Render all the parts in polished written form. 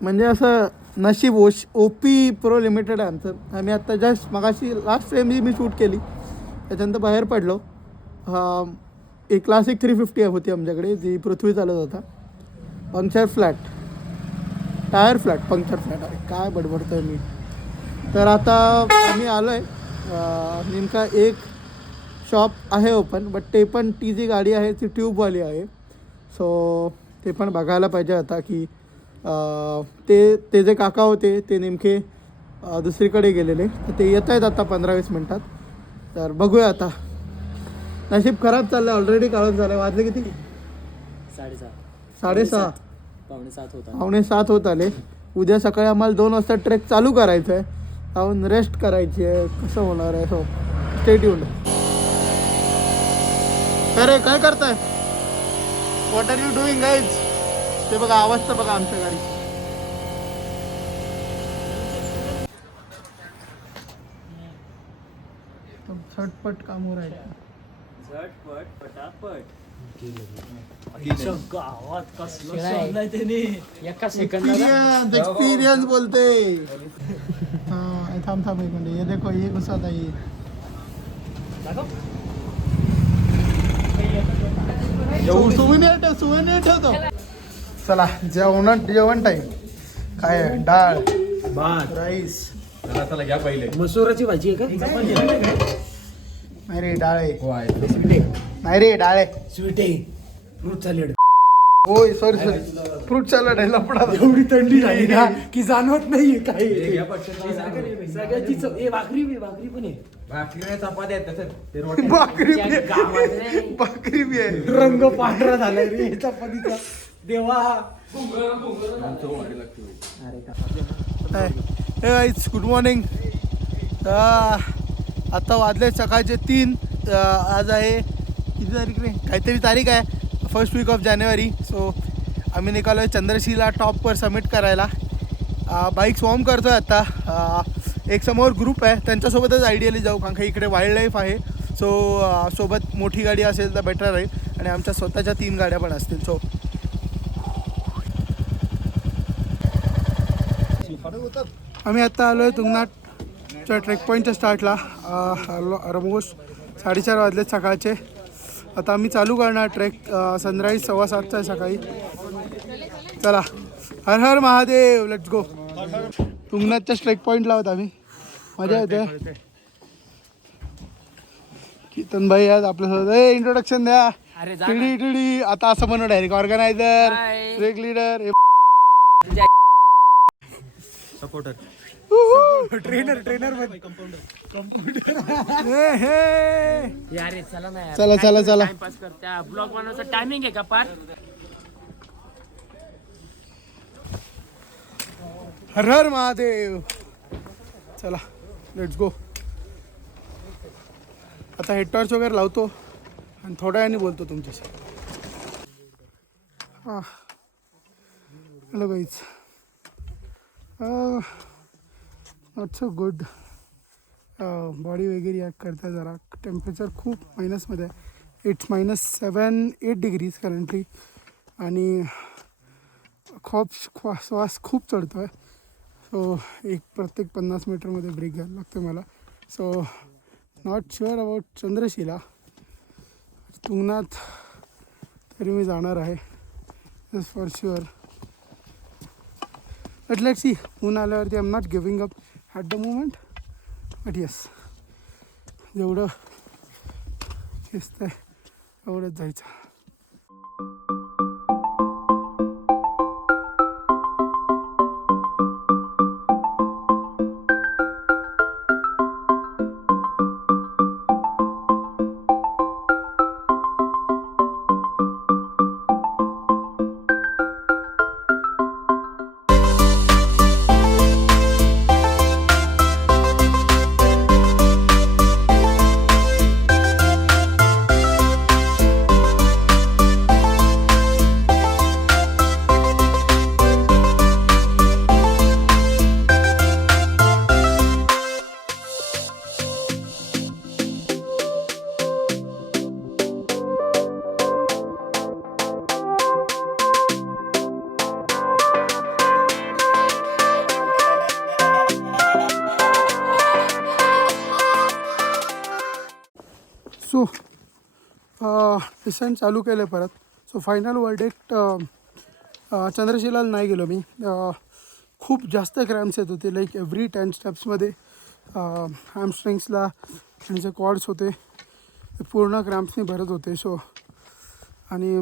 म्हणजे असं नशीब OP प्रो लिमिटेड आहे आमचं. आम्ही आत्ता जस्ट मगाशी लास्ट टाइम मी शूट केली त्याच्यानंतर बाहेर पडलो. एक क्लासिक 350 होती आमच्याकडे जी पृथ्वी चालत होता. Puncture flat, tyre flat, puncture flat. अरे काय बडबडतोय मी. तर आता आम्ही आलो आहे. नेमका एक शॉप आहे ओपन, बट ते पण ती जी गाडी आहे ती ट्यूबवाली आहे. सो ते पण बघायला पाहिजे आता की ते जे काका होते ते नेमके दुसरीकडे गेलेले, तर ते येत आहेत आता 15-20 मिनटात. तर बघूया आता. नशीब खराब चाललं आहे, ऑलरेडी काळून झालं. वाजले किती? 6:30 पावणे 7 होत आले. उद्या सकाळी आम्हाला 2 वाजता ट्रेक चालू करायचं आहे. जाऊन रेस्ट करायची आहे. कसं होणार आहे. So stay tuned. अरे काय करताय? What are you doing guys? ते बघा आवाज तर बघा आमच्या गाडी. झटपट काम हो राहिलं. झटपट पटापट. एक्सपीरियंस बोलते. थांब एक मिनिट. ये देखो ये घुसाता ये. सुविने ठेवतो. चला जेवण टाईम. काय आहे? डाळ भात राईस. चला घ्या पहिले. मसुराची भाजी आहे का? नाही रे डाळ आहे. नाही रे डाळ आहे. स्वीट आहे. Fruit salad. होय सॉरी फ्रूट सॅलड आहे. लपडा एवढी थंडी झाली ना की जाणवत नाहीये काय. सगळ्याची भाकरी पण आहे. भाकरी चपाती आहेत तसं. भाकरी बी आहे. रंग पांढरा झालाय रे चपातीचा. देवा. Good morning. आता वाजले सकाळचे 3. आज आहे किती तारीख रे? काहीतरी तारीख आहे. First week of January. So आम्ही निघालो आहे चंद्रशिला टॉपवर समिट करायला. बाईक स्वॉर्म करतो आहे आत्ता. एक समोर ग्रुप आहे त्यांच्यासोबतच आयडियली जाऊ, कारण का इकडे वाईल्ड लाईफ आहे. सो सोबत मोठी गाडी असेल तर बेटर राहील आणि आमच्या स्वतःच्या 3 गाड्या पण असतील. सो आम्ही आत्ता आलो आहे तुंगनाथच्या ट्रेक पॉईंटच्या स्टार्टला. ऑलमोस्ट 4:30 वाजलेत सकाळचे. आता आम्ही चालू करणार ट्रेक. सनराईज 7:15 आहे सकाळी. चला हर हर महादेव. Let's go. तुंगनाथच्या ट्रेक पॉईंटला आहोत आम्ही. मजा येते. कीर्तन भाई आज आपल्यासोबत. इंट्रोडक्शन द्या. टिडी आता असं म्हणून direct organizer, trek leader, supporter, trainer चला ब्लॉग बनवायचा टायमिंग आहे का पार? हर हर महादेव. चला लेट्स गो. आता हेडटॉर्च वगैरे लावतो आणि थोड्या वेळाने बोलतो तुमच्याशी. Hello guys. Not so good. Body वगैरे ॲक्ट करता जरा. टेम्परेचर खूप मायनसमध्ये आहे. It's -7-8 degrees currently. आणि श्वास खूप चढतो आहे. सो प्रत्येक 50 मीटरमध्ये ब्रेक घ्यायला लागतो मला. So not sure about Chandrashila. Tungnath तरी मी जाणार आहे this for sure. But let's see. ऊन आल्यावरती I am not giving up at the moment. But yes जेवढं दिसतं आहे एवढंच जायचं. डिसेंट चालू केलं परत. सो फायनल वर्डिक्ट चंद्रशिलाला नाही गेलो मी. खूप जास्त क्रॅम्प्स येत होते. लाईक एव्हरी 10 स्टेप्समध्ये हॅमस्ट्रिंग्सला आणि जे कॉर्ड्स होते ते पूर्ण क्रॅम्प्सनी भरत होते. सो आणि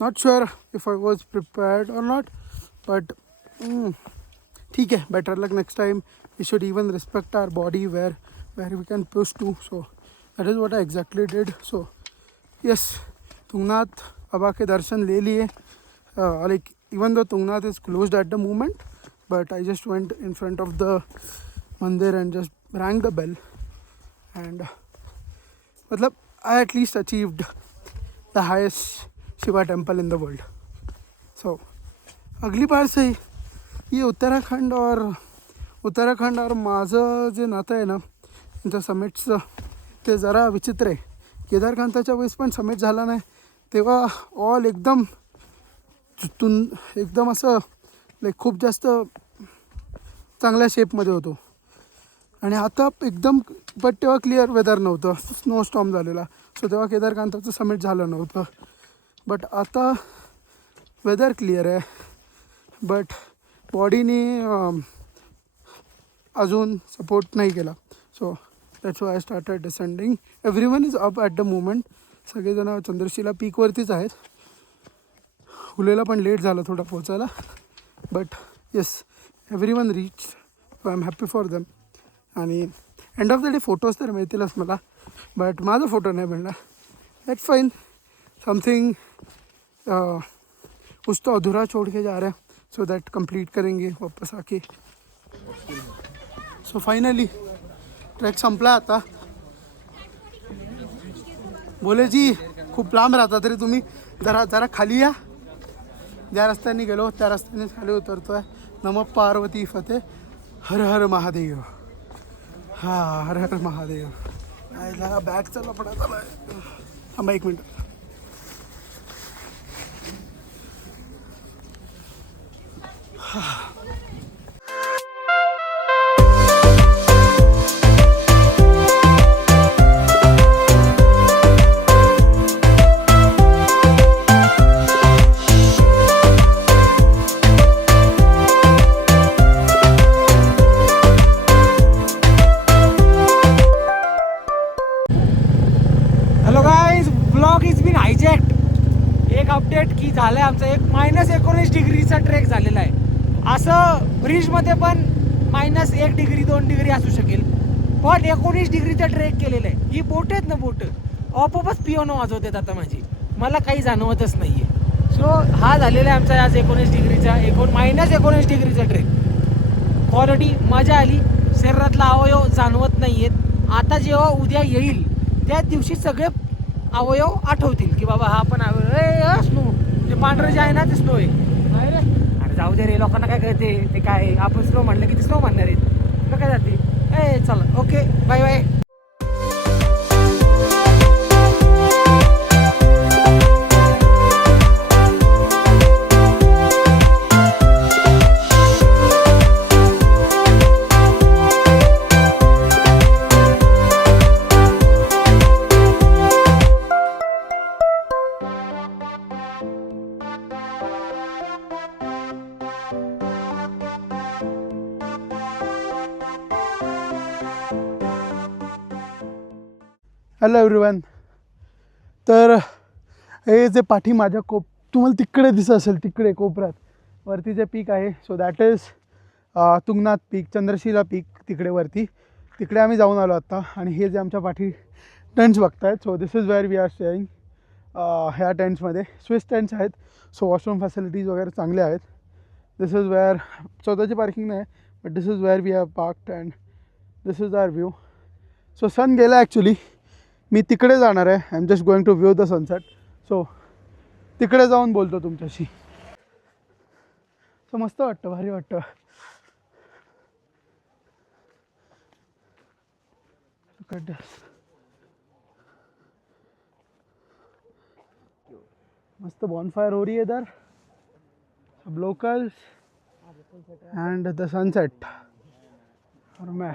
not sure if I was prepared or not, but ठीक आहे, better luck next time. We should even respect our body where we can push to. So that is what I exactly did. So yes, Tungnath बाबा के दर्शन ले लिए. Like even though Tungnath is closed at the moment, but I just went in front of the mandir and just rang the bell, and matlab I at least achieved the highest Shiva temple in the world. So अगली बार से ये उत्तराखंड और माझं जे नातं आहे ना त्यांच्या समिट्सचं, ते जरा विचित्र आहे. केदारकांताच्या वेळेस पण समिट झाला नाही तेव्हा ऑल एकदम असं लाईक खूप जास्त चांगल्या शेपमध्ये होतो. आणि आता एकदम, बट तेव्हा क्लिअर वेदर नव्हतं, स्नो स्टॉर्म झालेला. सो तेव्हा केदारकांताचं समिट झालं नव्हतं. बट आता वेदर क्लिअर आहे, बट बॉडीने अजून सपोर्ट नाही केला. So that's why I started descending. Everyone is up at the moment. सगळेजण चंद्रशिला पीकवरतीच आहेत. हुलेला पण लेट झालं थोडं पोचायला, but yes, everyone reach. I am happy for them. आणि end of the day photos तर मिळतीलच मला, बट माझा फोटो नाही मिळणार. That's fine. समथिंग कुछ तो अधूरा छोड़ के जा रहे हैं, सो दैट कंप्लीट करेंगे वापस आके. सो फायनली ट्रॅक संपला आता. बोले जी खूप लांब राहता तरी तुम्ही जरा खाली या. ज्या रस्त्याने गेलो त्या रस्त्याने खाली उतरतो आहे. नमः पार्वती फतेह, हर हर महादेव. हां, हर हर महादेव. आयला बॅगचा लफडा झाला आहे. थांबा 1 मिनट. एक अपडेट की झालं आहे आमचा एक -19 डिग्रीचा ट्रेक झालेला आहे. असं ब्रिजमध्ये पण -1 डिग्री 2 डिग्री असू शकेल, पण 19 डिग्रीचा ट्रेक केलेला आहे. ही बोट आहेत ना, बोट आपोआपच पिओनो वाजवतात आता माझी, मला काही जाणवतच नाही आहे. सो हा झालेला आहे आमचा आज 19 डिग्रीचा -19 डिग्रीचा ट्रेक. क्वालिटी मजा आली. शरीरातला अवयव जाणवत नाही आहेत. आता जेव्हा उद्या येईल त्या दिवशी सगळे अवयव आठवतील की बाबा हा पण स्नो, जे पांढरं जे आहे ना ते स्नो आहे. अरे जाऊ दे रे, लोकांना काय कळते ते काय. आपण स्नो म्हणलं की ते स्नो म्हणणार आहेत, काय जाते. चला okay, bye bye. Hello everyone. तर हे जे पाठी माझ्या तुम्हाला तिकडे दिसत असेल, तिकडे कोपऱ्यात वरती जे पीक आहे, सो दॅट इज तुंगनाथ पीक, चंद्रशिला पीक. तिकडे वरती तिकडे आम्ही जाऊन आलो आत्ता. आणि हे जे आमच्या पाठी टेंट्स बघतायत, so this is where we are staying. ह्या टेंट्समध्ये स्विस टेंट्स आहेत. सो वॉशरूम फॅसिलिटीज वगैरे चांगले आहेत. दिस इज वेअर स्वतःची पार्किंग नाही, but this is where we have parked and this is our view. So sun गेला ॲक्च्युली. मी तिकडे जाणार आहे. I am just going to view the sunset. So तिकडे जाऊन बोलतो तुमच्याशी. सो मस्त वाटतं, भारी वाटतं. मस्त बॉनफायर हो रही है इधर. सब लोकल्स एंड द सनसेट. और मैं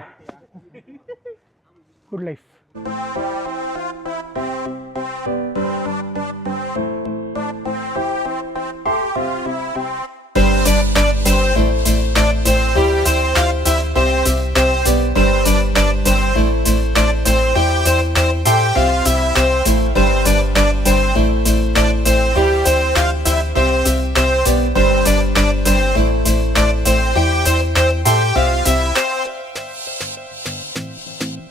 गुड लाइफ.